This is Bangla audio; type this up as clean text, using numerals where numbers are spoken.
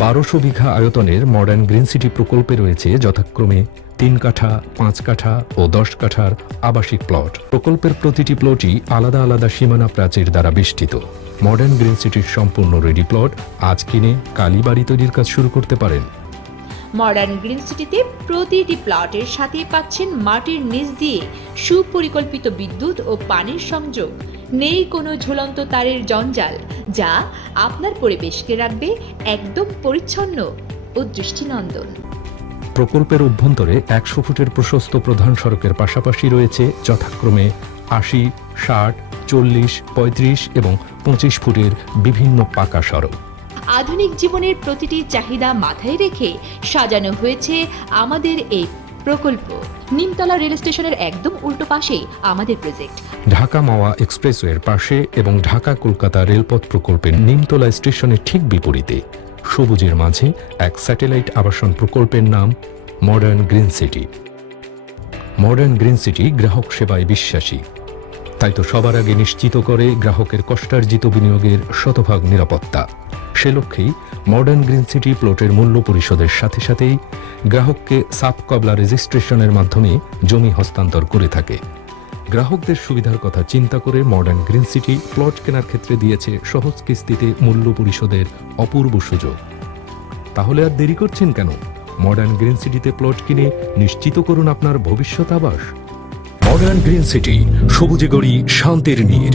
1200 বিঘা আয়তনের মডার্ন গ্রিন সিটি প্রকল্পে রয়েছে যথাক্রমে 3 কাঠা, 5 কাঠা ও 10 কাঠার আবাসিক প্লট। প্রকল্পের প্রতিটি প্লটই আলাদা আলাদা সীমানা প্রাচীর দ্বারা বেষ্টিত। মডার্ন গ্রিন সিটির সম্পূর্ণ রেডি প্লট আজ কিনে কালই বাড়ি তৈরির কাজ শুরু করতে পারেন। মডার্ন গ্রিন সিটিতে প্রতিটি প্লটের সাথে পাচ্ছেন মাটির নিচ দিয়ে সুপরিকল্পিত বিদ্যুৎ ও পানির সংযোগ। নেই কোনো ঝুলন্ত তারের জঞ্জাল, যা আপনার পরিবেশকে রাখবে একদম পরিচ্ছন্ন ও দৃষ্টিনন্দন। প্রকল্পের অভ্যন্তরে 100 ফুটের প্রশস্ত প্রধান সড়কের পাশাপাশি রয়েছে যথাক্রমে 80, 60, 40, 35 এবং 25 ফুটের বিভিন্ন পাকা সড়ক। আধুনিক জীবনের প্রতিটি চাহিদা মাথায় রেখে সাজানো হয়েছে আমাদের এই প্রকল্প। নিমতলা রেল স্টেশনের একদম উল্টো পাশেই আমাদের প্রজেক্ট। ঢাকা মাওয়া এক্সপ্রেসওয়ের পাশে এবং ঢাকা কলকাতা রেলপথ প্রকল্পের নিমতলা স্টেশনের ঠিক বিপরীতে সবুজের মাঝে এক স্যাটেলাইট আবাসন প্রকল্পের নাম modern green city. Modern green city গ্রাহক সেবায় বিশ্বাসী, তাই তো সবার আগে নিশ্চিত করে গ্রাহকের কষ্টার্জিত বিনিয়োগের শতভাগ নিরাপত্তা। সে লক্ষ্যেই মডার্ন গ্রিন সিটি প্লটের মূল্য পরিশোধের সাথে সাথেই গ্রাহককে সাব কবলা রেজিস্ট্রেশনের মাধ্যমে জমি হস্তান্তর করে থাকে। গ্রাহকদের সুবিধার কথা চিন্তা করে মডার্ন গ্রিন সিটি প্লট কেনার ক্ষেত্রে দিয়েছে সহজ কিস্তিতে মূল্য পরিশোধের অপূর্ব সুযোগ। তাহলে আর দেরি করছেন কেন? মডার্ন গ্রিন সিটিতে প্লট কিনে নিশ্চিত করুন আপনার ভবিষ্যৎ আবাস। মডার্ন গ্রিন সিটি, সবুজে গড়ি শান্তির নীড়।